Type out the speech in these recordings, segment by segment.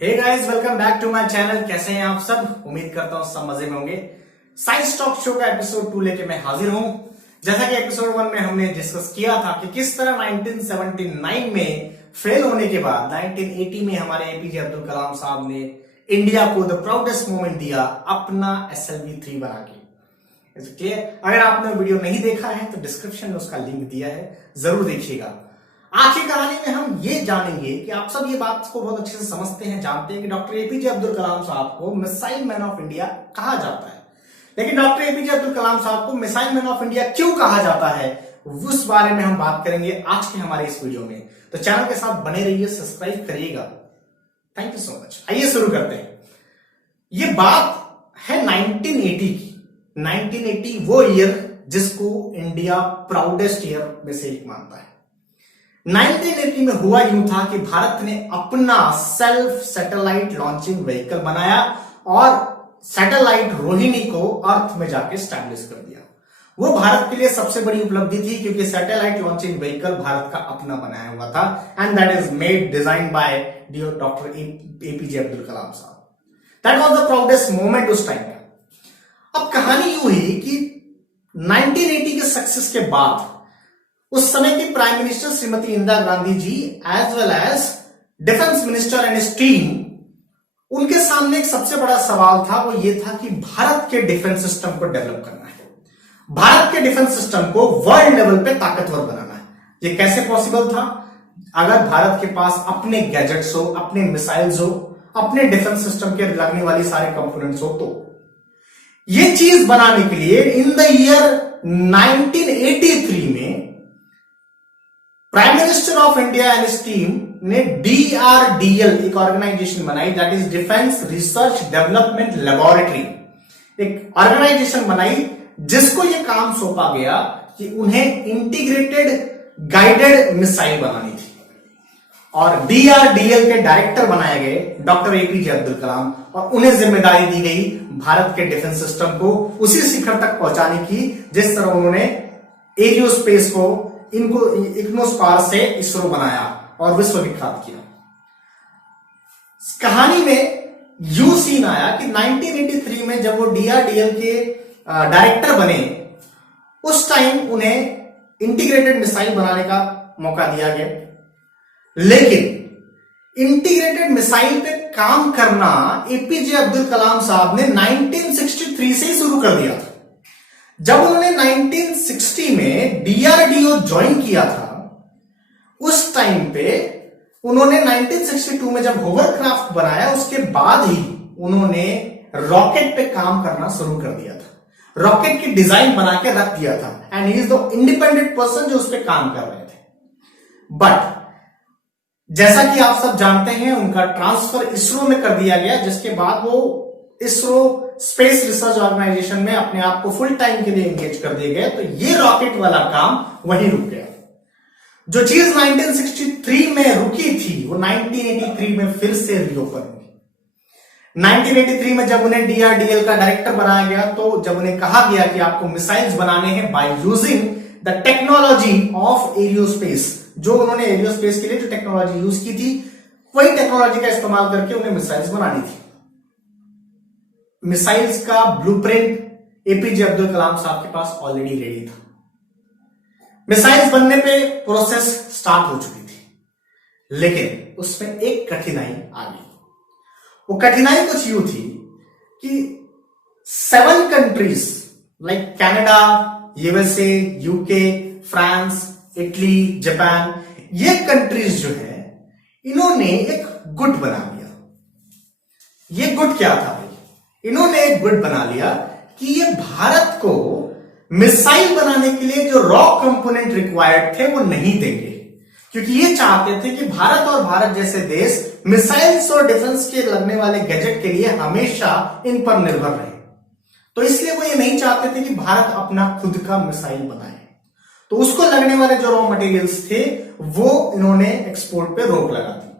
Hey guys, welcome back to my channel. कैसे हैं आप सब? उम्मीद करता हूं सब मजे में होंगे। साइंस टॉक शो का एपिसोड 2 लेके मैं हाजिर हूं। जैसा कि एपिसोड 1 में हमने डिस्कस किया था कि किस तरह 1979 में फेल होने के बाद 1980 में हमारे एपीजे अब्दुल कलाम साहब ने इंडिया को द प्राउडेस्ट मोमेंट दिया अपना SLV-3 बना के। क्लियर? अगर आपने वीडियो नहीं देखा है तो डिस्क्रिप्शन में उसका लिंक दिया है, जरूर देखिएगा। आज की कहानी में हम ये जानेंगे कि आप सब ये बात को बहुत अच्छे से समझते हैं, जानते हैं कि डॉक्टर एपीजे अब्दुल कलाम साहब को मिसाइल मैन ऑफ इंडिया कहा जाता है। लेकिन डॉक्टर एपीजे अब्दुल कलाम साहब को मिसाइल मैन ऑफ इंडिया क्यों कहा जाता है, उस बारे में हम बात करेंगे आज के हमारे इस वीडियो में। तो चैनल के साथ बने रहिए, सब्सक्राइब करिएगा। Thank you so much. आइए शुरू करते हैं। ये बात है 1980 की। 1980 वो ईयर जिसको इंडिया प्राउडेस्ट ईयर में से एक मानता है। 1980 में हुआ यूं था कि भारत ने अपना सेल्फ सैटेलाइट लॉन्चिंग व्हीकल बनाया और सैटेलाइट रोहिणी को अर्थ में जाके स्टैब्लिश कर दिया। वो भारत के लिए सबसे बड़ी उपलब्धि थी क्योंकि सैटेलाइट लॉन्चिंग व्हीकल भारत का अपना बनाया हुआ था and that is made design by doctor APJ Abdul Kalam साहब। That was the proudest moment उस टाइम का। अब कहानी यूं हुई कि 1980 के सक्सेस के बाद उस समय की prime minister Shrimati Indira Gandhi ji as well as defence minister and his team, उनके सामने एक सबसे बड़ा सवाल था। वो ये था कि भारत के डिफेंस सिस्टम को डेवलप करना है, भारत के डिफेंस सिस्टम को वर्ल्ड लेवल पे ताकतवर बनाना है। ये कैसे पॉसिबल था? अगर भारत के पास अपने गैजेट्स हो, अपने मिसाइल्स हो, अपने डिफेंस सिस्टम के लगने वाली सारे कंपोनेंट्स हो। तो ये चीज बनाने के लिए इन द ईयर 1983 में prime minister of India and his team ने DRDL एक ऑर्गेनाइजेशन बनाई, that is defence research development laboratory. एक ऑर्गेनाइजेशन बनाई जिसको यह काम सौंपा गया कि उन्हें इंटीग्रेटेड गाइडेड मिसाइल बनानी थी। और DRDL के डायरेक्टर बनाए गए डॉक्टर एपीजे अब्दुल कलाम और उन्हें जिम्मेदारी दी गई भारत के डिफेंस सिस्टम को उसी शिखर तक पहुंचाने की जिस तरह उन्होंने एरियोस्पेस को इनको इग्नोस्पार से इसरो बनाया और विश्व विख्यात किया। कहानी में यू सीन आया कि 1983 में जब वो DRDL के डायरेक्टर बने, उस टाइम उन्हें इंटीग्रेटेड मिसाइल बनाने का मौका दिया गया। लेकिन इंटीग्रेटेड मिसाइल पे काम करना एपीजे अब्दुल कलाम साहब ने 1963 से ही शुरू कर दिया था। जब उन्होंने 1960 में DRDO ज्वाइन किया था, उस टाइम पे उन्होंने 1962 में जब होवरक्राफ्ट बनाया, उसके बाद ही उन्होंने रॉकेट पे काम करना शुरू कर दिया था। रॉकेट की डिजाइन बना के रख दिया था and he is the independent person जो उस पर काम कर रहे थे। बट जैसा कि आप सब जानते हैं, उनका ट्रांसफर इसरो में कर दिया गया, जिसके बाद वो इसरो स्पेस रिसर्च ऑर्गेनाइजेशन में अपने आप को फुल टाइम के लिए एंगेज कर दिए गए। तो ये रॉकेट वाला काम वहीं रुक गया। जो चीज 1963 में रुकी थी वो 1983 में फिर से रीओपन हुई। 1983 में जब उन्हें DRDL का डायरेक्टर बनाया गया, तो जब उन्हें कहा गया कि आपको मिसाइल्स बनाने हैं by using the technology of aerospace, जो उन्होंने एरियोस्पेस के लिए जो टेक्नोलॉजी यूज की थी, वही टेक्नोलॉजी का इस्तेमाल करके उन्हें मिसाइल्स बनानी थी। मिसाइल्स का ब्लूप्रिंट एपीजे अब्दुल कलाम साहब के पास ऑलरेडी रेडी था। मिसाइल्स बनने पे प्रोसेस स्टार्ट हो चुकी थी, लेकिन उसमें एक कठिनाई आ गई। वो कठिनाई कुछ यूं थी कि 7 countries like Canada, USA, UK, France, Italy, Japan, ये कंट्रीज जो है, इन्होंने एक गुट बना लिया। ये गुट क्या था? इन्होंने एक गुट बना लिया कि ये भारत को मिसाइल बनाने के लिए जो रॉ कंपोनेंट रिक्वायर्ड थे वो नहीं देंगे, क्योंकि ये चाहते थे कि भारत और भारत जैसे देश मिसाइल्स और डिफेंस के लगने वाले गैजेट के लिए हमेशा इन पर निर्भर रहे। तो इसलिए वो ये नहीं चाहते थे कि भारत अपना खुद का मिसाइल बनाए। तो उसको लगने वाले जो रॉ मटेरियल्स थे वो इन्होंने एक्सपोर्ट पे रोक लगा दी।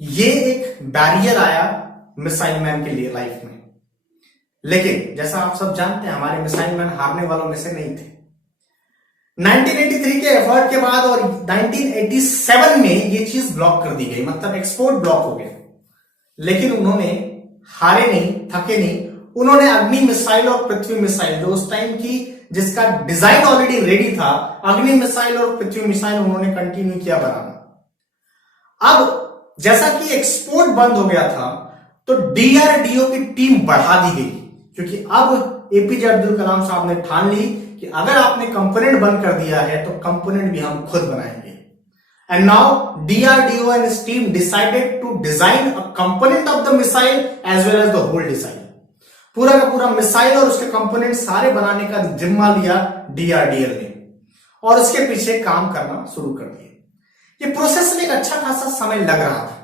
ये एक बैरियर आया मिसाइल मैन के लिए लाइफ में। लेकिन जैसा आप सब जानते हैं, हमारे मिसाइल मैन हारने वालों में से नहीं थे। 1983 के एफर्ट के बाद और 1987 में ये चीज ब्लॉक कर दी गई, मतलब एक्सपोर्ट ब्लॉक हो गया। लेकिन उन्होंने हारे नहीं, थके नहीं। उन्होंने अग्नि मिसाइल और पृथ्वी मिसाइल, जो उस टाइम की जिसका डिजाइन ऑलरेडी रेडी था, अग्नि मिसाइल और पृथ्वी मिसाइल उन्होंने कंटिन्यू किया बनाना। अब जैसा कि एक्सपोर्ट बंद हो गया था तो डीआरडीओ की टीम बढ़ा दी गई, क्योंकि अब एपीजे अब्दुल कलाम साहब ने ठान ली कि अगर आपने कंपोनेंट बंद कर दिया है तो कंपोनेंट भी हम खुद बनाएंगे। And now DRDO and its team decided to design a component of the missile as well as the whole design। पूरा का पूरा मिसाइल और उसके कंपोनेंट सारे बनाने का जिम्मा लिया डीआरडीएल ने और उसके पीछे काम करना शुरू कर दिया। ये प्रोसेस में एक अच्छा खासा समय लग रहा था।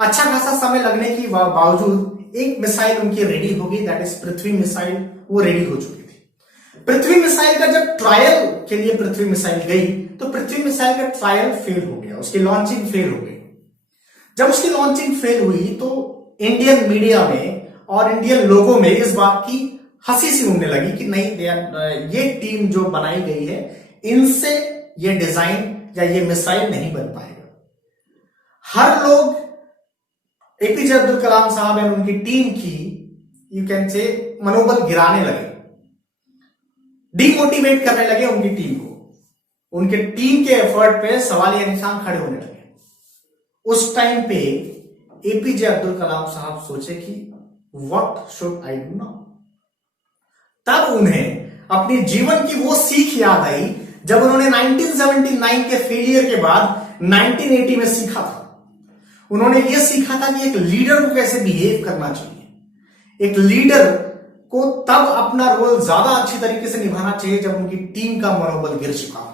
अच्छा खासा समय लगने के बावजूद एक मिसाइल उनकी रेडी होगी, दैट इज पृथ्वी मिसाइल, वो रेडी हो चुकी थी। पृथ्वी मिसाइल का जब ट्रायल के लिए पृथ्वी मिसाइल गई तो पृथ्वी मिसाइल का ट्रायल फेल हो गया, उसकी लॉन्चिंग फेल हो गई। जब उसकी लॉन्चिंग फेल हुई तो इंडियन मीडिया में और इंडियन लोगों में इस बात की हंसी सी उड़ने लगी कि नहीं, ये टीम जो बनाई गई है इनसे ये डिजाइन या ये मिसाइल नहीं बन पाएगा। हर लोग एपीजे अब्दुल कलाम साहब एंड उनकी टीम की यू कैन से मनोबल गिराने लगे, डिमोटिवेट करने लगे उनकी टीम को। उनके टीम के एफर्ट पे सवालिया निशान खड़े होने लगे। उस टाइम पे एपीजे अब्दुल कलाम साहब सोचे कि what should I do now. तब उन्हें अपने जीवन की वो सीख याद आई जब उन्होंने 1979 के फेलियर के बाद 1980 में सीखा था। उन्होंने ये सीखा था कि एक लीडर को कैसे बिहेव करना चाहिए। एक लीडर को तब अपना रोल ज्यादा अच्छी तरीके से निभाना चाहिए जब उनकी टीम का मनोबल गिर चुका हो।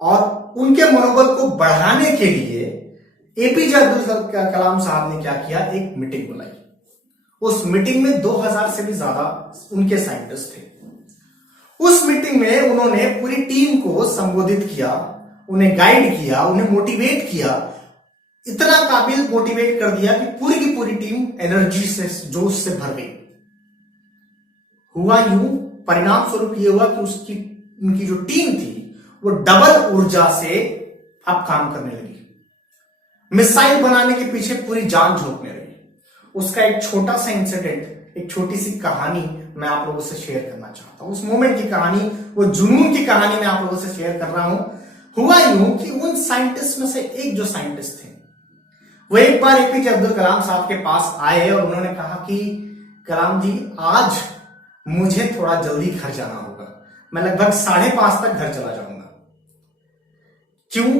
और उनके मनोबल को बढ़ाने के लिए एपीजे अब्दुल कलाम साहब ने क्या किया, एक मीटिंग बुलाई। उस मीटिंग में 2000 से भी ज्यादा उनके साइंटिस्ट थे। उस मीटिंग में उन्होंने पूरी टीम को संबोधित किया, उन्हें गाइड किया, उन्हें मोटिवेट किया, इतना काबिल मोटिवेट कर दिया कि पूरी की पूरी टीम एनर्जी से, जोश से भर गई। हुआ यूं, परिणाम स्वरूप ये हुआ कि उनकी जो टीम थी वो डबल ऊर्जा से अब काम करने लगी, मिसाइल बनाने के पीछे पूरी जान झोंकने लगी। उसका एक छोटा सा इंसिडेंट, एक छोटी सी कहानी मैं आप लोगों से शेयर करना चाहता हूं। उस मोमेंट की कहानी, वो जुनून की कहानी मैं आप लोगों से शेयर कर रहा हूं। हुआ यूं कि उन साइंटिस्ट में से एक जो साइंटिस्ट थे वो एक बार एपीजे अब्दुल कलाम साहब के पास आए और उन्होंने कहा कि कलाम जी, आज मुझे थोड़ा जल्दी घर जाना होगा, मैं लगभग 5:30 तक घर चला जाऊंगा। क्यों?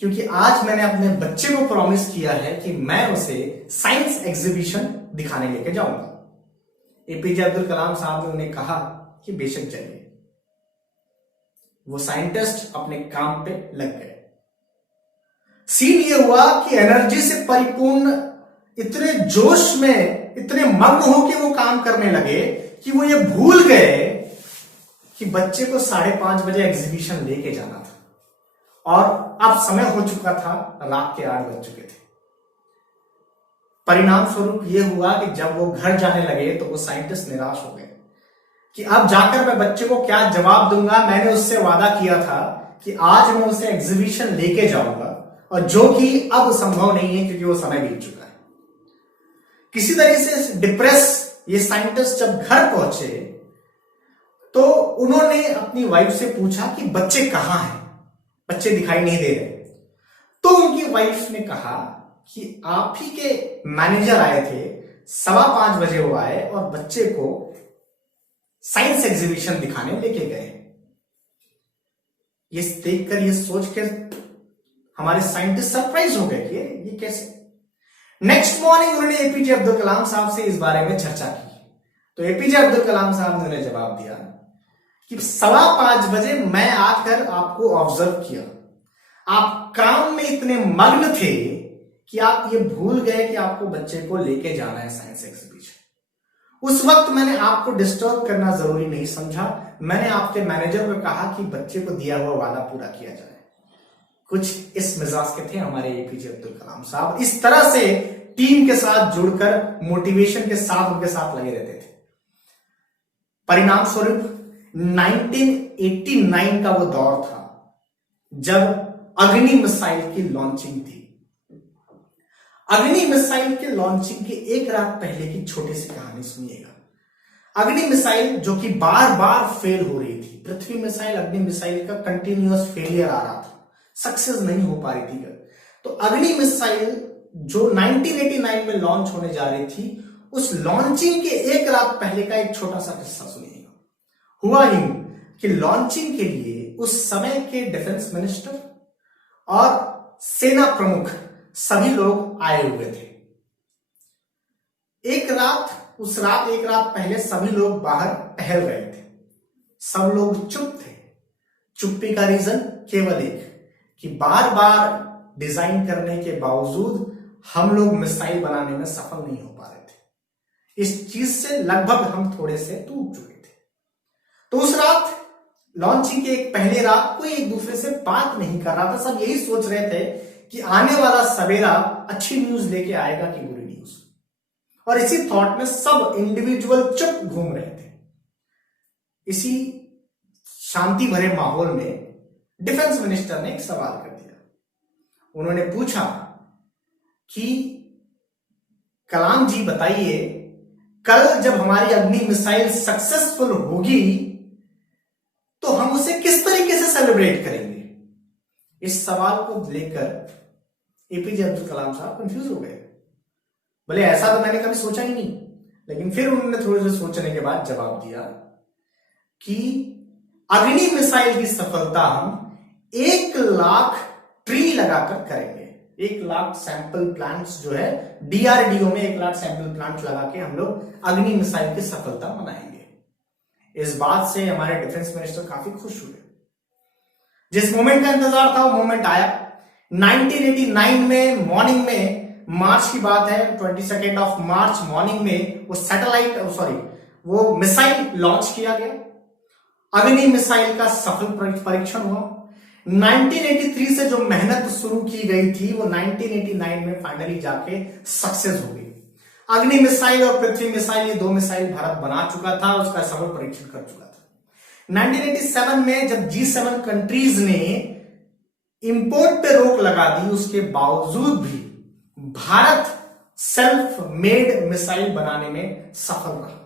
क्योंकि आज मैंने अपने बच्चे को प्रॉमिस किया है कि मैं उसे साइंस एग्जीबिशन दिखाने लेके जाऊंगा। एपीजे अब्दुल कलाम साहब ने उन्हें कहा कि बेशक जाइए। वो साइंटिस्ट अपने काम पे लग गए। सीन ये हुआ कि एनर्जी से परिपूर्ण, इतने जोश में, इतने मग्न होकर वो काम करने लगे कि वो ये भूल गए कि बच्चे को 5:30 बजे एग्जीबिशन लेके जाना था और अब समय हो चुका था, रात के 8 बज चुके थे। परिणाम स्वरूप यह हुआ कि जब वो घर जाने लगे तो वो साइंटिस्ट निराश हो गए कि अब जाकर मैं बच्चे को क्या जवाब दूंगा। मैंने उससे वादा किया था कि आज मैं उसे एग्जीबिशन लेके जाऊंगा, और जो कि अब संभव नहीं है क्योंकि वो समय बीत चुका है। किसी तरीके से डिप्रेस ये साइंटिस्ट जब घर पहुंचे तो उन्होंने अपनी वाइफ से पूछा कि बच्चे कहां हैं, बच्चे दिखाई नहीं दे रहे। तो उनकी वाइफ ने कहा कि आप ही के मैनेजर आए थे, 5:15 बजे वो आए और बच्चे को साइंस एग्जीबिशन दिखाने लेके गए। ये देखकर, ये सोचकर हमारे साइंटिस्ट सरप्राइज हो गए कि ये कैसे। नेक्स्ट मॉर्निंग उन्होंने एपीजे अब्दुल कलाम साहब से इस बारे में चर्चा की। तो एपीजे अब्दुल कलाम साहब ने उन्हें जवाब दिया कि 5:15 बजे मैं आकर आपको ऑब्जर्व किया, आप काम में इतने मग्न थे कि आप ये भूल गए कि आपको बच्चे को लेके जाना है साइंस एग्जीबिशन। उस वक्त मैंने आपको डिस्टर्ब करना जरूरी नहीं समझा। मैंने आपके मैनेजर को कहा कि बच्चे को दिया हुआ वादा पूरा किया जाए। कुछ इस मिजाज के थे हमारे एपीजे अब्दुल कलाम साहब। इस तरह से टीम के साथ जुड़कर मोटिवेशन के साथ उनके साथ लगे रहते थे। परिणाम स्वरूप 1989 का वो दौर था जब अग्नि मिसाइल की लॉन्चिंग थी। अग्नि मिसाइल के लॉन्चिंग के एक रात पहले की छोटी सी कहानी सुनिएगा। अग्नि मिसाइल जो कि बार बार फेल हो रही थी, पृथ्वी मिसाइल अग्नि मिसाइल का कंटिन्यूअस फेलियर आ रहा था, सक्सेस नहीं हो पा रही थी। तो अग्नि मिसाइल जो 1989 में लॉन्च होने जा रही थी, उस लॉन्चिंग के एक रात पहले का एक छोटा सा किस्सा सुनिएगा। हुआ यूं कि लॉन्चिंग के लिए उस समय के डिफेंस मिनिस्टर और सेना प्रमुख सभी लोग आए हुए थे। एक रात पहले सभी लोग बाहर टहल रहे थे, सब लोग चुप थे। चुप्पी का रीजन केवल एक कि बार बार डिजाइन करने के बावजूद हम लोग मिसाइल बनाने में सफल नहीं हो पा रहे थे। इस चीज से लगभग हम थोड़े से टूट चुके थे। तो उस रात लॉन्चिंग के एक पहले रात कोई एक दूसरे से बात नहीं कर रहा था। सब यही सोच रहे थे कि आने वाला सवेरा अच्छी न्यूज लेके आएगा कि बुरी न्यूज। और इसी थॉट में सब इंडिविजुअल चुप घूम रहे थे। इसी शांति भरे माहौल में डिफेंस मिनिस्टर ने एक सवाल कर दिया। उन्होंने पूछा कि कलाम जी बताइए, कल जब हमारी अग्नि मिसाइल सक्सेसफुल होगी तो हम उसे किस तरीके से सेलिब्रेट करेंगे। इस सवाल को लेकर एपीजे अब्दुल कलाम साहब कंफ्यूज हो गए। बोले ऐसा तो मैंने कभी सोचा ही नहीं। लेकिन फिर उन्होंने थोड़े से सोचने के बाद जवाब दिया कि अग्नि मिसाइल की सफलता हम 1 लाख ट्री लगाकर करेंगे। 1 लाख सैंपल प्लांट्स जो है डीआरडीओ में 1 लाख सैंपल प्लांट लगा के हम लोग अग्नि मिसाइल की सफलता मनाएंगे। इस बात से हमारे डिफेंस मिनिस्टर काफी खुश हुए। जिस मोमेंट का इंतजार था वो मोमेंट आया। 1989 में मॉर्निंग में, मार्च की बात है, 22 ऑफ मार्च मॉर्निंग में वो मिसाइल लॉन्च किया गया। अग्नि मिसाइल का सफल परीक्षण हुआ। 1983 से जो मेहनत शुरू की गई थी वो 1989 में फाइनली जाके सक्सेस हो गई। अग्नि मिसाइल और पृथ्वी मिसाइल, ये 2 मिसाइल भारत बना चुका था, उसका सफल परीक्षण कर चुका था। 1987 में जब G7 कंट्रीज ने इंपोर्ट पे रोक लगा दी, उसके बावजूद भी भारत सेल्फ मेड मिसाइल बनाने में सफल रहा।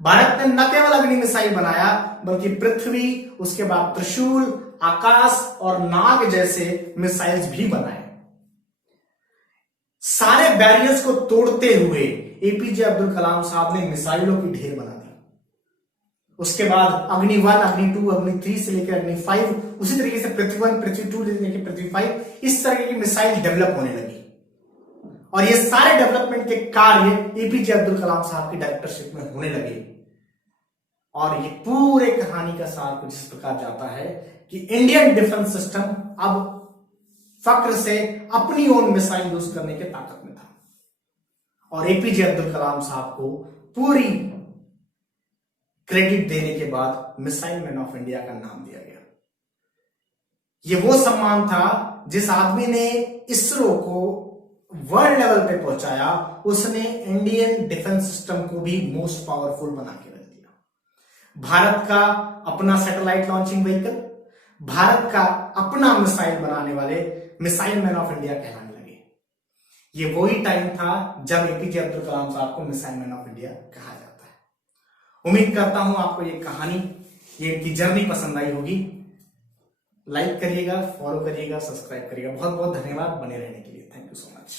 भारत ने न केवल अग्नि मिसाइल बनाया बल्कि पृथ्वी, उसके बाद त्रिशूल, आकाश और नाग जैसे मिसाइल्स भी बनाए। सारे बैरियर्स को तोड़ते हुए एपीजे अब्दुल कलाम साहब ने मिसाइलों की ढेर बना दी। उसके बाद अग्नि 1, अग्नि 2, अग्नि 3 से लेकर अग्नि 5, उसी तरीके से पृथ्वी 1, पृथ्वी 2 से लेकर पृथ्वी 5, इस तरह की मिसाइल डेवलप होने लगी। और ये सारे डेवलपमेंट के कार्य एपीजे अब्दुल कलाम साहब की डायरेक्टरशिप में होने लगे। और ये पूरे कहानी का सार कुछ इस प्रकार जाता है कि इंडियन डिफेंस सिस्टम अब फक्र से अपनी ओन मिसाइल यूज करने के ताकत में था। और एपीजे अब्दुल कलाम साहब को पूरी क्रेडिट देने के बाद मिसाइल मैन ऑफ इंडिया का नाम दिया गया। ये वो सम्मान था जिस आदमी ने इसरो को वर्ल्ड लेवल पे पहुंचाया, उसने इंडियन डिफेंस सिस्टम को भी मोस्ट पावरफुल बना के रख दिया। भारत का अपना सैटेलाइट लॉन्चिंग व्हीकल, भारत का अपना मिसाइल बनाने वाले मिसाइल मैन ऑफ इंडिया कहलाने लगे। ये वही टाइम था जब एपीजे अब्दुल कलाम साहब को मिसाइल मैन ऑफ इंडिया कहा जाता है। उम्मीद करता हूं आपको ये कहानी, ये इनकी जर्नी पसंद आई होगी। लाइक करिएगा, फॉलो करिएगा, सब्सक्राइब करिएगा। बहुत बहुत धन्यवाद बने रहने के लिए। Thank you so much.